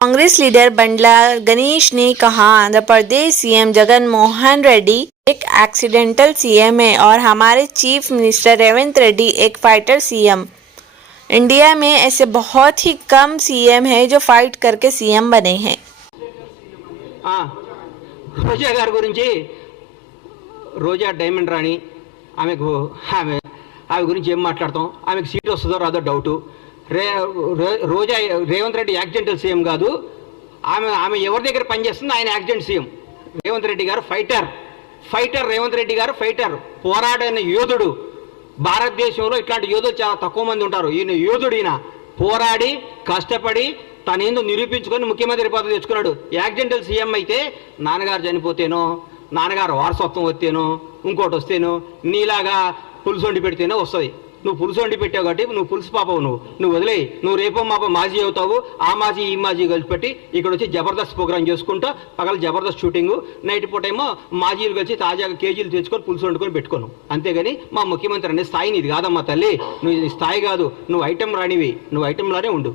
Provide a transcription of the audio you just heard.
Congress leader बंडला Ganesh ने कहा, Andhra Pradesh CM Jagan Mohan Reddy एक एक्सीडेंटल सीएम है और हमारे चीफ मिनिस्टर रेवंत रेड्डी एक फाइटर सीएम। इंडिया में ऐसे बहुत ही कम सीएम हैं जो फाइट करके सीएम बने हैं। రోజా గారి గురించి రోజా డైమండ్ రాణి ఆమెకు ఆమె గురించి ఏం మాట్లాడతాం? ఆమెకు సీట్ వస్తుందో రాదో డౌటు. రోజా రేవంత్ రెడ్డి యాక్సిడెంటల్ సీఎం కాదు. ఆమె ఎవరి దగ్గర పనిచేస్తుంది? ఆయన యాక్సిడెంట్ సీఎం. రేవంత్ రెడ్డి గారు ఫైటర్ రేవంత్ రెడ్డి గారు ఫైటర్, పోరాడైన యోధుడు. భారతదేశంలో ఇట్లాంటి యోధులు చాలా తక్కువ మంది ఉంటారు. ఈయన యోధుడు. ఈయన పోరాడి కష్టపడి తనేందో నిరూపించుకొని ముఖ్యమంత్రి పదవి తెచ్చుకున్నాడు. యాక్సిడెంటల్ సీఎం అయితే నాన్నగారు చనిపోతేనో, నాన్నగారు వారసత్వం వస్తేనో, ఇంకోటి వస్తేనో, నీలాగా పులుసు వండి పెడితేనో వస్తుంది. నువ్వు పులుసు వండి పెట్టావు కాబట్టి నువ్వు పులుసు పాపవు. నువ్వు వదిలేయి. నువ్వు రేపో మాపో మాజీ అవుతావు. ఆ మాజీ ఈ మాజీ కలిసి పెట్టి ఇక్కడ వచ్చి జబర్దస్త్ ప్రోగ్రామ్ చేసుకుంటూ పగల జబర్దస్త్ షూటింగు, నైట్ పూట ఏమో మాజీలు కలిసి తాజాగా కేజీలు తెచ్చుకొని పులుసు వండుకొని పెట్టుకోను. అంతేగాని మా ముఖ్యమంత్రి అనే స్థాయి నీది కాదమ్మా తల్లి. నువ్వు స్థాయి కాదు. నువ్వు ఐటెం రానివి. నువ్వు ఐటెంలానే ఉండు.